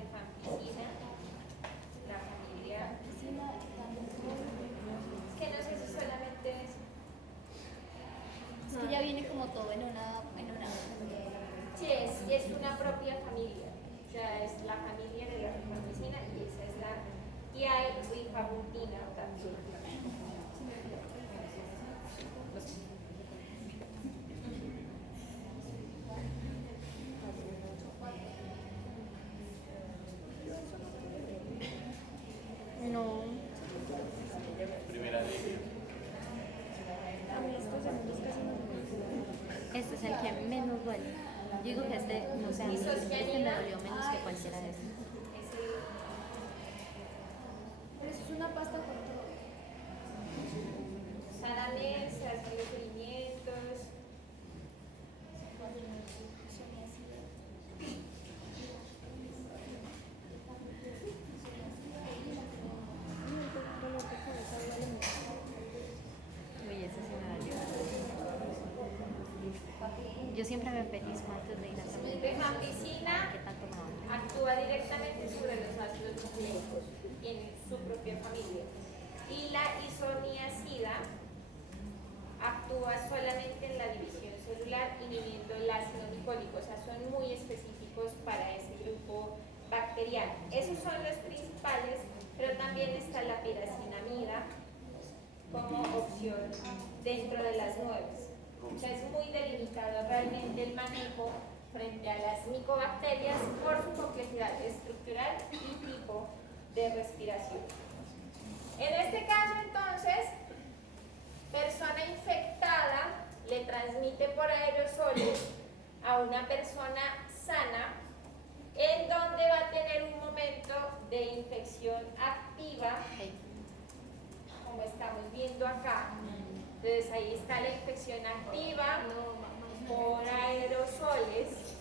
rifampicina, la familia, que no sé si solamente es. Es que ya viene como todo en una. Sí, es una propia familia, o sea, es la familia de la rifampicina y esa es la. Y hay rifabutina también. No. Primera línea. A mí estos segundos casi no me Este es el que menos duele. Yo digo que este, no sé, a mí este me dolió menos que cualquiera de estos. Pero eso es una pasta con todo. Sanamente, se hacen los requerimientos. Uy, ese sí me dolió. Yo siempre me pellizco antes de ir a hacer Rifampicina ¿qué tanto me va? actúa directamente sobre los ácidos nucleicos en su propia familia. Y la isoniazida actúa solamente en la división celular inhibiendo el ácido nicólico, o sea, son muy específicos para ese grupo bacteriano. Esos son los principales, pero también está la piracinamida como opción dentro de las nuevas. O sea, es muy delimitado realmente el manejo frente a las micobacterias por su complejidad estructural y tipo de respiración. En este caso, entonces, persona infectada le transmite por aerosoles a una persona sana, en donde va a tener un momento de infección activa, como estamos viendo acá. Entonces ahí está la infección activa por aerosoles.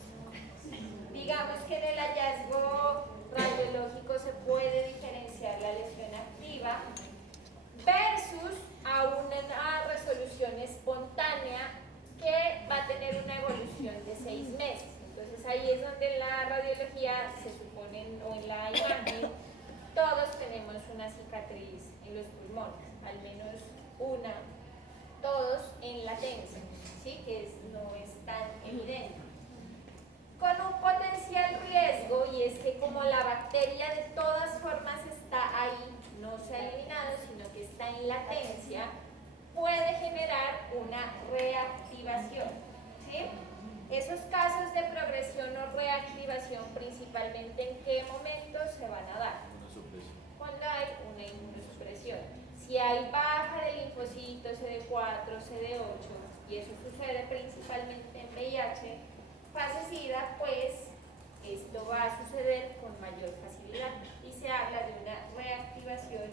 Digamos que en el hallazgo radiológico se puede diferenciar la lesión activa versus a una resolución espontánea que va a tener una evolución de 6 meses. Entonces ahí es donde en la radiología se supone, o en la imagen, todos tenemos una cicatriz en los pulmones, al menos una, todos en latencia, ¿sí? Que no es tan evidente. Con un potencial riesgo, y es que como la bacteria de todas formas está ahí, no se ha eliminado, sino que está en latencia, puede generar una reactivación, ¿sí? Esos casos de progresión o reactivación, principalmente, ¿en qué momento se van a dar? Una supresión. Cuando hay una inmunosupresión. Si hay baja de linfocitos CD4, CD8, y eso sucede principalmente en VIH, fase SIDA, pues esto va a suceder con mayor facilidad y se habla de una reactivación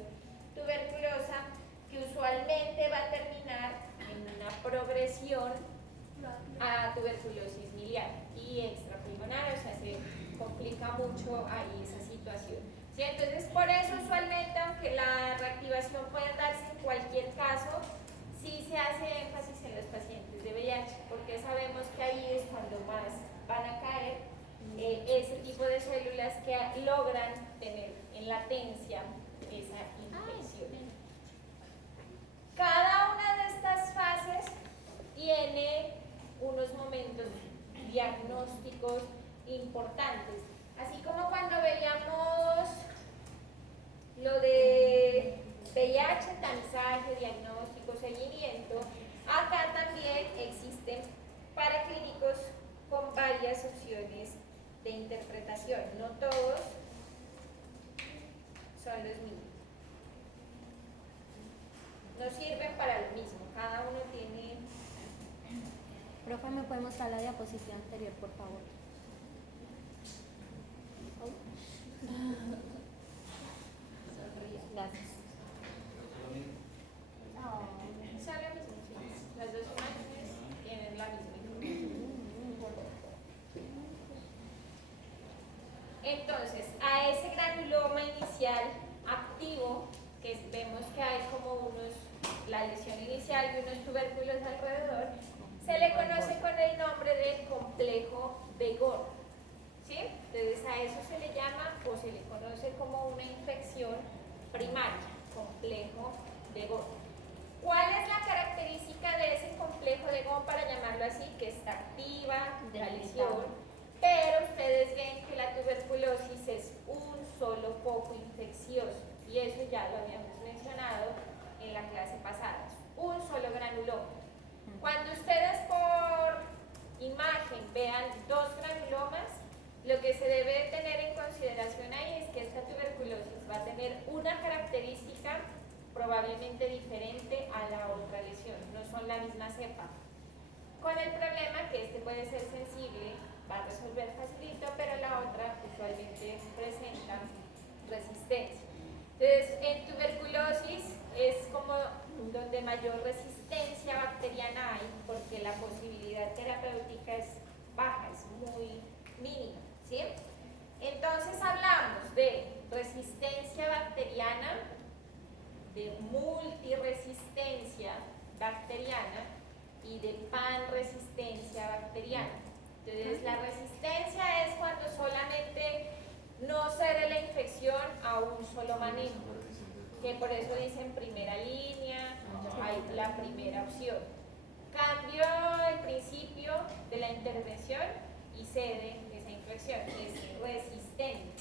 tuberculosa que usualmente va a terminar en una progresión a tuberculosis miliar y extrapulmonar, o sea, se complica mucho ahí esa situación. ¿Sí? Entonces, por eso usualmente, aunque la reactivación puede darse en cualquier caso, sí se hace énfasis en los pacientes de VIH, porque sabemos que ahí es cuando más van a caer ese tipo de células que logran tener en latencia esa infección. Cada una de estas fases tiene unos momentos diagnósticos importantes, así como cuando veíamos lo de VIH, tamizaje, diagnóstico, seguimiento, acá también existen paraclínicos con varias opciones de interpretación, no todos son los mismos. No sirven para lo mismo, cada uno tiene. Profe, ¿me puede mostrar la diapositiva anterior, por favor? Gracias. Son lo mismo, sí. Las dos imágenes tienen la misma información. Entonces, a ese granuloma inicial activo, que vemos que hay como la lesión inicial y unos tubérculos alrededor, se le conoce con el nombre de complejo de Gore, ¿sí? Entonces a eso se le llama o se le conoce como una infección primaria, complejo de Gott. ¿Cuál es la característica de ese complejo de Gott, para llamarlo así? Que está activa la lesión, pero ustedes ven que la tuberculosis es un solo foco infeccioso, y eso ya lo habíamos mencionado en la clase pasada, un solo granuloma. Cuando ustedes por imagen vean dos granulomas, lo que se debe tener en consideración ahí es que esta tuberculosis va a tener una característica probablemente diferente a la otra lesión, no son la misma cepa. Con el problema que este puede ser sensible, va a resolver facilito, pero la otra usualmente presenta resistencia. Entonces, en tuberculosis es como donde mayor resistencia bacteriana hay, porque la posibilidad terapéutica es baja, es muy mínima, ¿sí? Entonces hablamos de resistencia bacteriana, de multiresistencia bacteriana y de panresistencia bacteriana. Entonces, la resistencia es cuando solamente no cede la infección a un solo manejo, que por eso dicen primera línea, hay la primera opción. Cambio el principio de la intervención y cede esa infección, es resistente,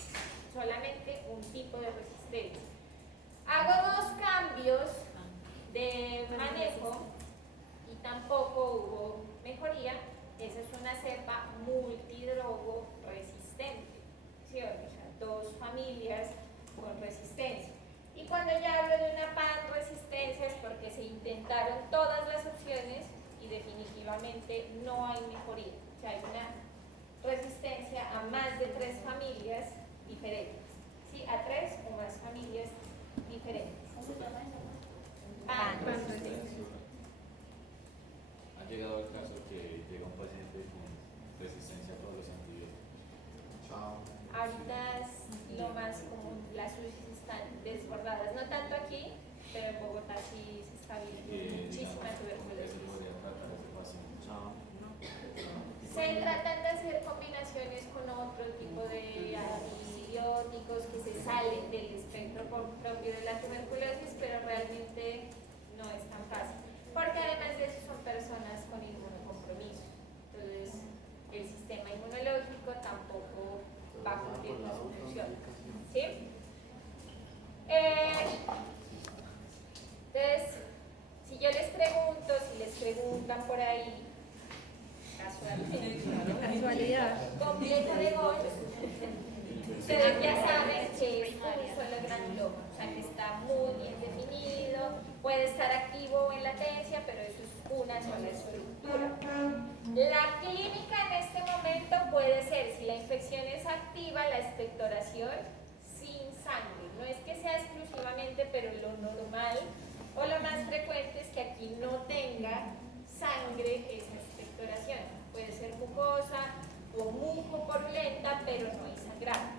solamente un tipo de resistencia. Hago dos cambios de manejo y tampoco hubo mejoría. Esa es una cepa multidrogo resistente, ¿sí? O sea, dos familias con resistencia. Y cuando ya hablo de una panresistencia es porque se intentaron todas las opciones y definitivamente no hay mejoría. O sea, hay una resistencia a más de 3 familias diferentes, ¿sí? A 3 o más familias diferentes. Panresistencia. Ha llegado el caso que llega un paciente con resistencia a todos los antibióticos. Ahorita es lo más común, las UCI están desbordadas, no tanto aquí, pero en Bogotá sí se está viendo muchísima tuberculosis. Se tratan de hacer combinaciones con otro tipo de antibióticos que se salen del espectro propio de la tuberculosis, pero realmente no es tan fácil, porque además de eso son personas con inmunocompromiso, entonces el sistema inmunológico tampoco va a cumplir con su función, ¿sí? Entonces, si yo les pregunto, si les preguntan por ahí, Casualidad. complejo de Gott, ustedes ya saben que es un solo granuloma, o sea que está muy bien definido, puede estar activo o en latencia, pero eso es una sola estructura. La clínica en este momento puede ser, si la infección es activa, la expectoración sin sangre. No es que sea exclusivamente, pero lo normal o lo más frecuente es que aquí no tenga sangre esa expectoración. Puede ser mucosa o mucoporulenta, pero no hay sangrado.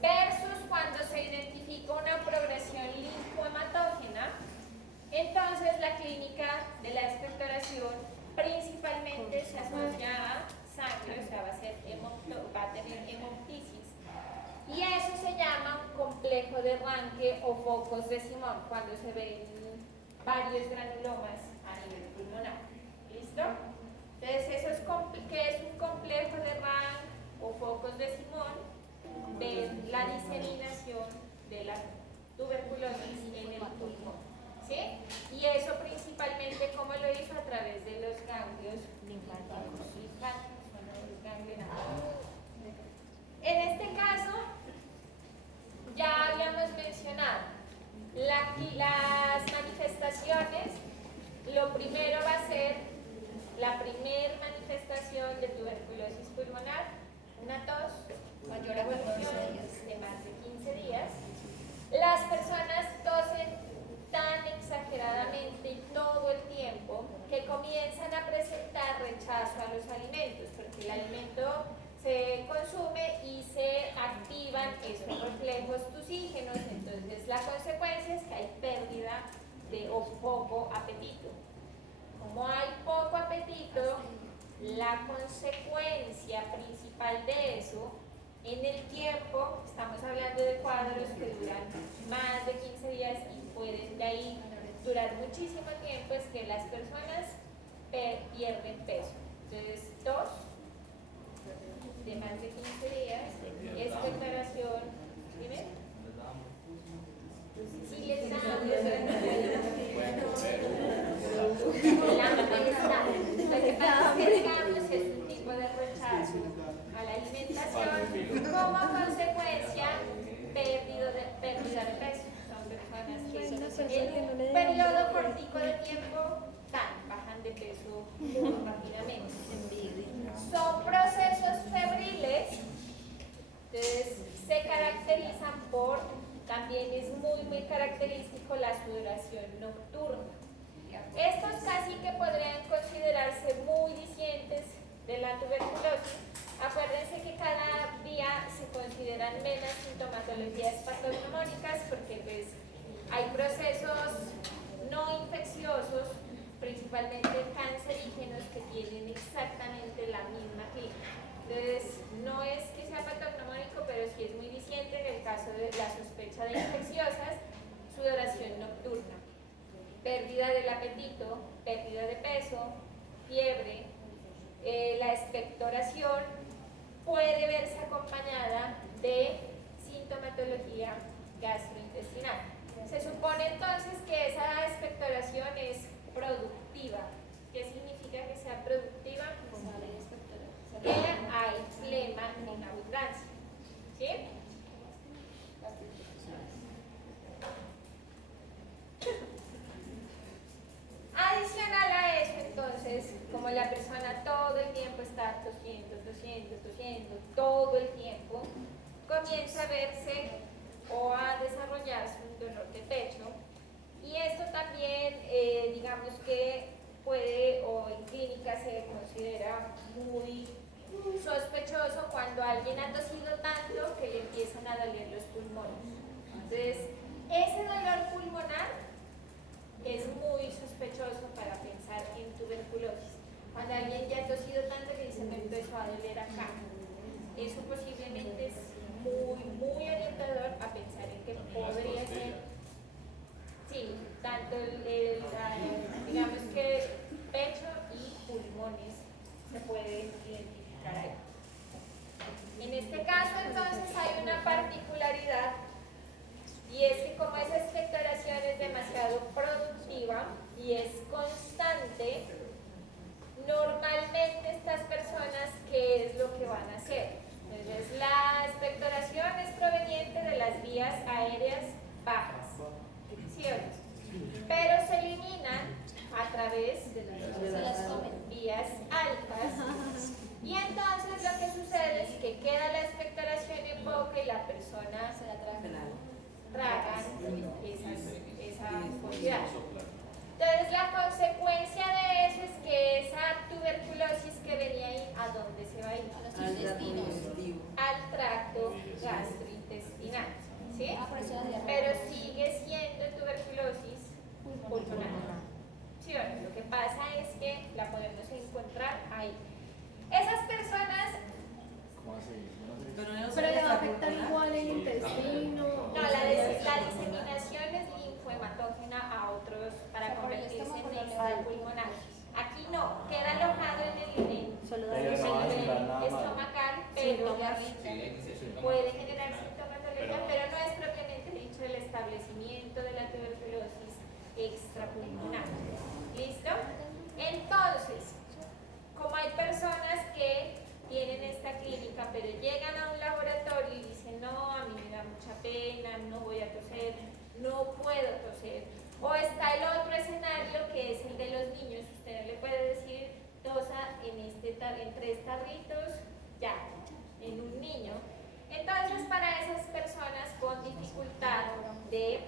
Versus cuando se identifica una progresión linfohematógena, entonces la clínica de la expectoración principalmente se asocia a sangre, o sea, va a tener hemoptisis. Y eso se llama un complejo de Ranke o focos de Simón, cuando se ven varios granulomas a nivel pulmonar. ¿Listo? Entonces, eso es que es un complejo de Ranke o focos de Simón. Ven la diseminación de la tuberculosis en el pulmón, ¿sí? Y eso principalmente, ¿cómo lo hizo? A través de los ganglios linfáticos, los ganglios. En este caso, ya habíamos mencionado las manifestaciones. Lo primero va a ser la primera manifestación de tuberculosis pulmonar, una tos mayor evolución de más de 15 días. Las personas tosen tan exageradamente y todo el tiempo que comienzan a presentar rechazo a los alimentos, porque el alimento se consume y se activan esos reflejos tusígenos. Entonces la consecuencia es que hay pérdida de o poco apetito. Como hay poco apetito, la consecuencia principal de eso en el tiempo cuadros que duran más de 15 días y pueden de ahí durar muchísimo tiempo, es que las personas pierden peso. Entonces, tos de más de 15 días, expectoración, dime. Si les da hambre, lo que pasa es que digamos es un tipo de rechazo a la alimentación como consecuencia pérdida de peso. Son personas que en un periodo cortico de tiempo bajan de peso muy rápidamente. Son procesos febriles, entonces se caracterizan por, también es muy característico la sudoración nocturna. Estos casi que podrían considerarse muy discientes de la tuberculosis. Acuérdense que cada día se consideran menos sintomatologías patognomónicas porque pues, hay procesos no infecciosos, principalmente cancerígenos, que tienen exactamente la misma clínica. Entonces, no es que sea patognomónico, pero sí es muy disciente en el caso de la sospecha de infecciosas, sudoración nocturna, pérdida del apetito, pérdida de peso, fiebre, la expectoración puede verse acompañada de sintomatología gastrointestinal. Se supone entonces que esa expectoración es productiva. ¿Qué significa que sea productiva? Que hay flema en abundancia. ¿Sí? Adicional a eso, entonces, como la persona todo el tiempo está tosiendo, todo el tiempo, comienza a verse o a desarrollarse un dolor de pecho. Y esto también, digamos que puede, o en clínica se considera muy sospechoso cuando alguien ha tosido tanto que le empiezan a doler los pulmones. Entonces, ese dolor pulmonar es muy sospechoso para pensar en tuberculosis. Cuando alguien ya ha tosido tanto que dice me empezó a doler acá, eso posiblemente es muy orientador a pensar en que podría ser, sí, tanto digamos que pecho y pulmones se pueden identificar ahí. En este caso entonces hay una particularidad, y es que como esa expectoración es demasiado productiva y es constante, normalmente estas personas, ¿qué es lo que van a hacer? Entonces la expectoración es proveniente de las vías aéreas bajas, ¿sí o no? Pero se eliminan a través de las vías altas. Y entonces lo que sucede es que queda la expectoración en boca y la persona se la traga esa mucosidad. Entonces la consecuencia de eso es que esa tuberculosis que venía ahí, ¿a dónde se va a ir? A los intestinos, al tracto gastrointestinal, ¿sí? Pero sigue siendo tuberculosis pulmonar. ¿Sí? Lo que pasa es que la podemos encontrar ahí. Esas personas, pero le va a afectar igual el intestino. no, la diseminación es linfohematógena a otros para convertirse en esta pulmonar. Aquí no, queda alojado en el estomacal, pero puede generar sintomatología, pero no es propiamente dicho el establecimiento de la tuberculosis extrapulmonar. ¿Listo? Entonces, como hay personas que tienen esta clínica, pero llegan a un laboratorio y dicen, no, a mí me da mucha pena, no voy a toser, no puedo toser. O está el otro escenario que es el de los niños. Usted le puede decir, tosa en 3 tarritos, ya, en un niño. Entonces, para esas personas con dificultad de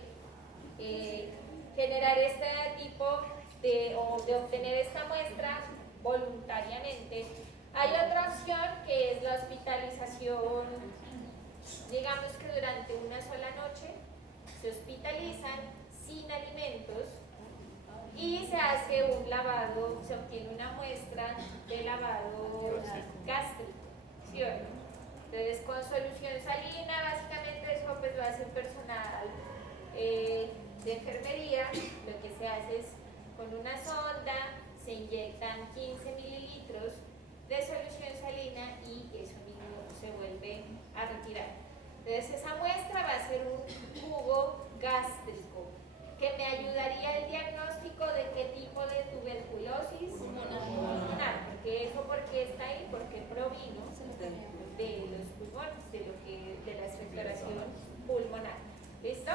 generar este tipo o de obtener esta muestra voluntariamente, hay otra opción que es la hospitalización, digamos que durante una sola noche se hospitalizan sin alimentos y se hace un lavado, se obtiene una muestra de lavado gástrico, ¿sí o no? Entonces con solución salina, básicamente eso pues lo hace personal de enfermería, lo que se hace es con una sonda se inyectan 15 mililitros de solución salina y eso mismo se vuelve a retirar. Entonces esa muestra va a ser un jugo gástrico que me ayudaría el diagnóstico de qué tipo de tuberculosis pulmonar, porque eso porque está ahí, porque provino de los pulmones, de la expectoración pulmonar. ¿Listo?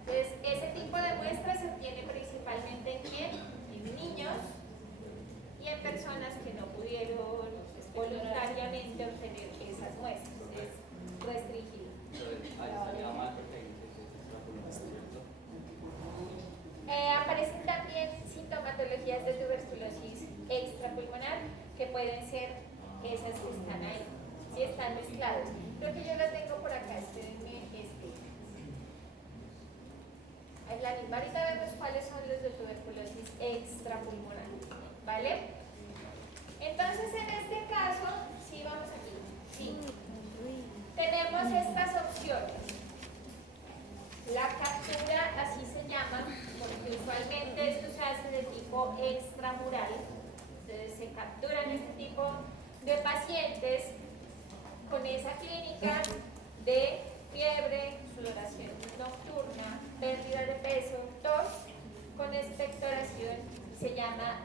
Entonces ese tipo de muestras se obtiene principalmente en quién? En niños y en personas que no pudieron voluntariamente obtener esas muestras. Es restringido. Aparecen también sintomatologías de tuberculosis extrapulmonar que pueden ser esas que están ahí, si están mezcladas. Creo que yo las tengo por acá, espérenme Aislani, ahorita vemos cuáles son los de tuberculosis extrapulmonar, ¿vale? Entonces en este caso, sí, vamos aquí, sí, tenemos estas opciones. La captura, así se llama, porque usualmente esto se hace de tipo extramural. Entonces se capturan este tipo de pacientes con esa clínica de fiebre, sudoración nocturna, pérdida de peso, tos, con expectoración, se llama,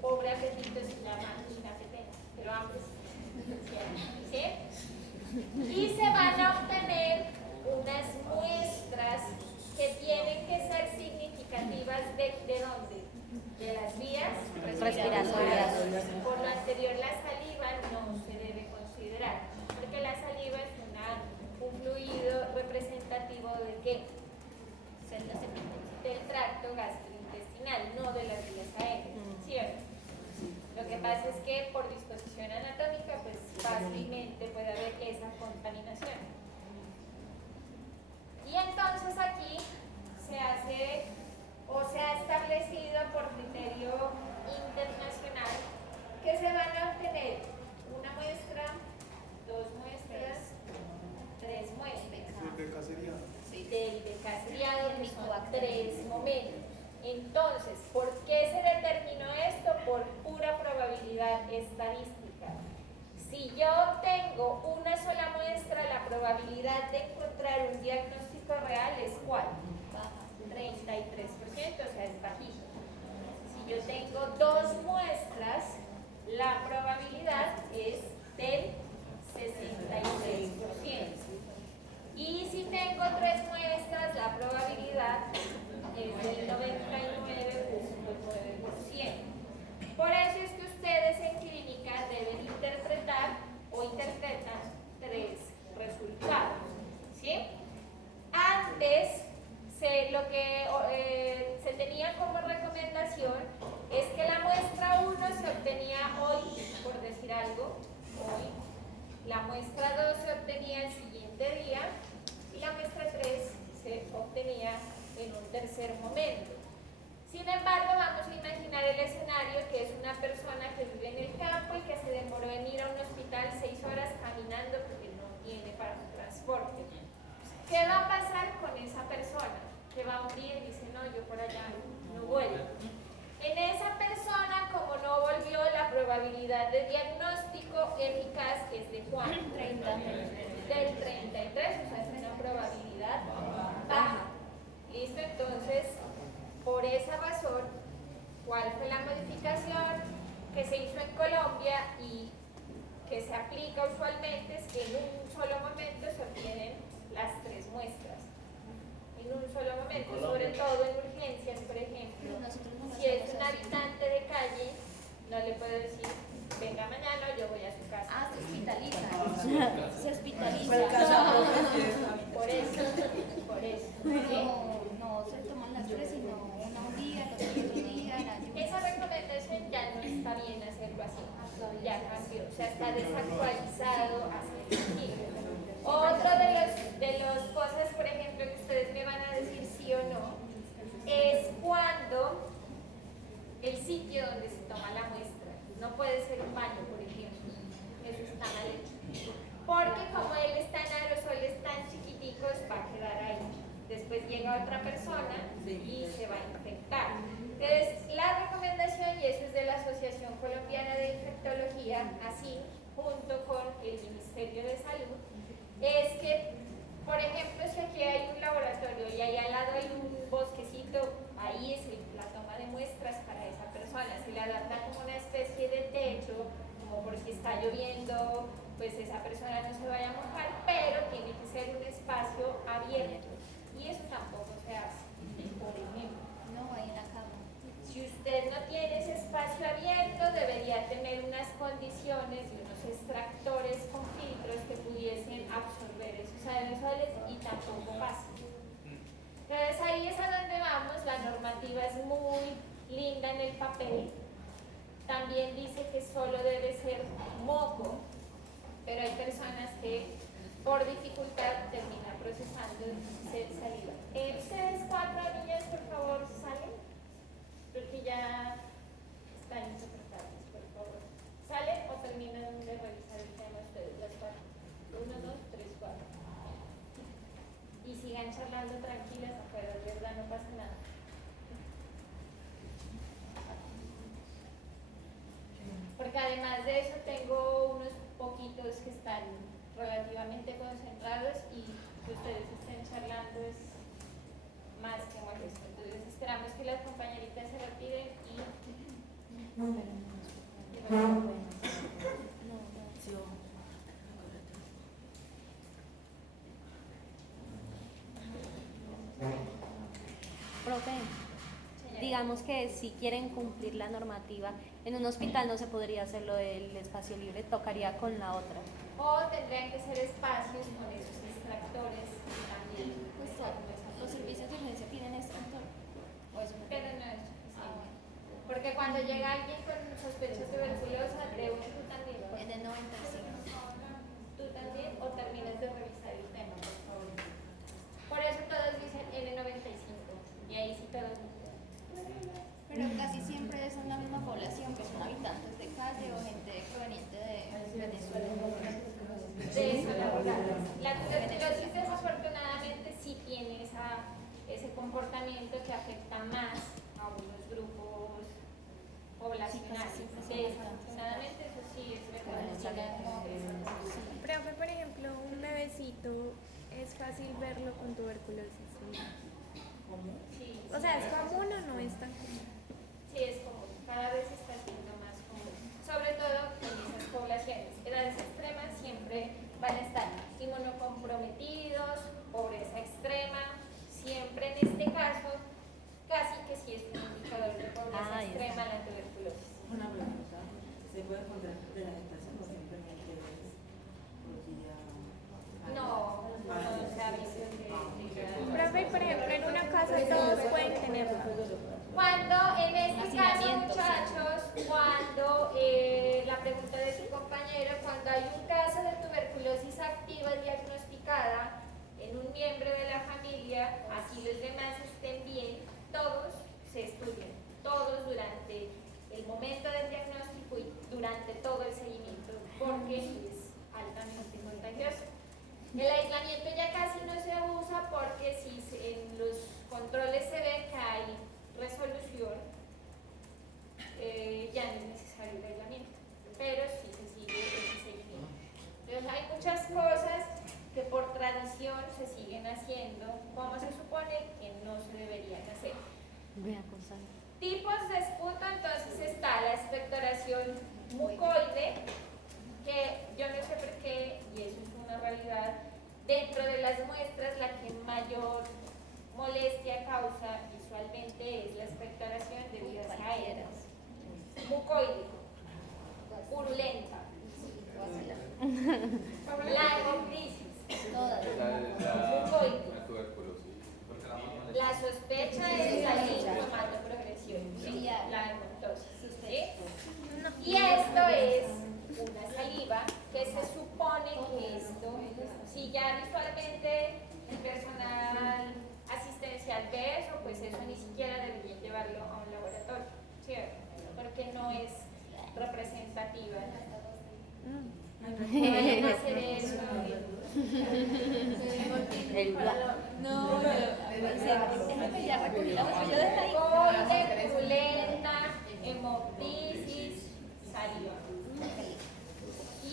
pobre apetito, se llama inapetencia, pero hambre, ¿sí? Y se van a obtener unas muestras que tienen que ser significativas ¿de dónde? De las vías respiratorias. Por lo anterior, la saliva no se debe considerar, porque la saliva es un fluido representativo de qué? Del tracto gastrointestinal, no de las vías aéreas, ¿cierto? Lo que pasa es que por disposición anatómica, pues fácilmente puede haber esa contaminación. Y entonces aquí se hace o se ha establecido por criterio internacional que se van a obtener una muestra, dos muestras, tres muestras del decaseriado, que son 3 momentos. Entonces, ¿por qué se determinó esto? Por pura probabilidad estadística. Si yo obtengo una sola muestra, la probabilidad de encontrar un diagnóstico real es ¿cuál? 33%, o sea, es bajito. Si yo tengo 2 muestras, la probabilidad es del 66%. Y si tengo 3 muestras, la probabilidad es del 99.9%. Por eso es que ustedes en clínica deben interpretar o interpretan 3 resultados, ¿sí? Antes, lo que se tenía como recomendación es que la muestra 1 se obtenía hoy, por decir algo, hoy. La muestra 2 se obtenía el siguiente día y la muestra 3 se obtenía en un tercer momento. Sin embargo, vamos a imaginar el escenario que es una persona que vive en el campo y que se demoró en ir a un hospital 6 horas caminando porque no tiene para su transporte. ¿Qué va a pasar con esa persona? Que va un día y dice, no, yo por allá no vuelvo. En esa persona, como no volvió, la probabilidad de diagnóstico eficaz es de ¿cuánto? 30. Del 33, o sea, es una probabilidad baja. ¿Listo? Entonces, por esa razón, ¿cuál fue la modificación que se hizo en Colombia y que se aplica usualmente? Es que en un solo momento se obtienen las 3 muestras. En un solo momento, sobre todo en urgencias, por ejemplo. Si es un habitante de calle, no le puedo decir, venga mañana, yo voy a su casa. Ah, se hospitaliza. Se hospitaliza. Por eso. ¿Sí? No se toman las 3, sino una un día, los otros día, Esa recomendación ya no está bien hacerlo así. Ya cambió, o sea, está desactualizado hace tiempo. Otro de las cosas, por ejemplo, que ustedes me van a decir sí o no, es cuando el sitio donde se toma la muestra. No puede ser un baño, por ejemplo. Eso está mal hecho. Porque como él está en aerosoles tan chiquiticos, va a quedar trabajar así junto con el Ministerio de Salud es que, por ejemplo, si aquí hay un laboratorio y ahí al lado hay un bosquecito, ahí es la toma de muestras para esa persona. Se le adapta como una especie de techo, como por si está lloviendo, pues esa persona no se vaya a mojar, pero tiene que ser un espacio abierto. Y eso tampoco se hace, por ejemplo. No, ahí en la cama. Si usted no tiene ese espacio abierto, debería tener unas condiciones y unos extractores con filtros que pudiesen absorber esos aerosoles y tampoco pasa. Entonces ahí es a donde vamos, la normativa es muy linda en el papel, también dice que solo debe ser moco, pero hay personas que por dificultad terminan procesando saliva. Ustedes 4 niños, por favor, salen, porque ya están insoportables, por favor. ¿Salen o terminan de revisar el tema ustedes, las 4? 1, 2, 3, 4. Y sigan charlando tranquilas afuera, de verdad no pasa nada. Porque además de eso tengo unos poquitos que están relativamente concentrados y que ustedes estén charlando es más que molesto. Entonces esperamos que las compañeritas se retiren y... Profe, digamos que si quieren cumplir la normativa, en un hospital no se podría hacer lo del espacio libre, tocaría con la otra. O tendrían que ser espacios con esos extractores también. Pues los servicios de urgencia tienen extractor. O eso no. Pero no es suficiente. Porque cuando llega alguien con sospecha tuberculosa, de uno tú también. Es de 95. Tú también, o terminas de revisar el tema, por favor. Por eso todos dicen N95. Y ahí sí todos. Pero casi siempre son la misma población, que son habitantes de calle o gente proveniente de Venezuela. De eso la tuberculosis desafortunadamente sí tiene ese comportamiento que afecta más a unos grupos poblacionales. Desafortunadamente eso sí es verdad. Profe, por ejemplo, un bebecito es fácil verlo con tuberculosis. Sí, O sea, ¿es común o no es tan común? sí es común, cada vez está siendo más común, sobre todo en esas poblaciones. Edades extremas siempre van a estar inmunocomprometidos, pobreza extrema, siempre en este caso, casi que sí es un indicador de pobreza extrema la tuberculosis. Una pregunta, ¿se puede encontrar de la gestación o simplemente es por día? No, no se ha visto que Profe, por ejemplo, en una casa todos pueden tenerlo. cuando, en este caso, muchachos, cuando la pregunta de su compañero, cuando hay un caso de tuberculosis activa diagnosticada en un miembro de la familia, así los demás estén bien, todos se estudian, todos durante el momento del diagnóstico y durante todo el seguimiento, porque es altamente contagioso. El aislamiento ya casi no se usa porque si en los controles se ve que hay resolución, ya no es necesario el aislamiento, pero sí se sigue ese seguimiento. Entonces hay muchas cosas que por tradición se siguen haciendo como se supone que no se deberían hacer. Tipos de esputo, entonces está la expectoración mucoide, que yo no sé por qué, y eso es una realidad, dentro de las muestras la que mayor molestia causa visualmente es la expectoración de vías aéreas. Mucoide, purulenta, la hemoptisis, mucoide. La tuberculosis. La sospecha es la linfomatogresión, sí, la hemoptosis, ¿sí? Y esto es una saliva que se supone que esto, si ya visualmente el personal asistencial ve eso, pues eso ni siquiera debería llevarlo a un laboratorio, ¿cierto? Porque no es representativa. No vayan a hacer eso. No, déjame ya recogí la botella de ahí. Mucoide, purulenta, hemoptisis, saliva.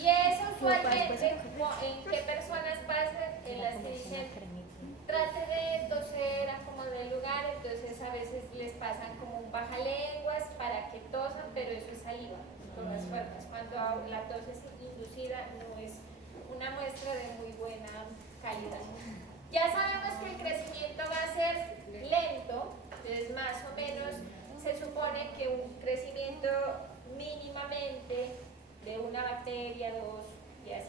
Y eso usualmente, ¿en qué personas pasa? En las que dicen, trate de toser, acomodar el lugar, entonces a veces les pasan como un bajalenguas para que tosan, pero eso es saliva, en todas formas. Cuando la tos es inducida, no es una muestra de muy buena calidad. Ya sabemos que el crecimiento va a ser lento, entonces más o menos se supone que un crecimiento mínimamente de una bacteria, dos, y así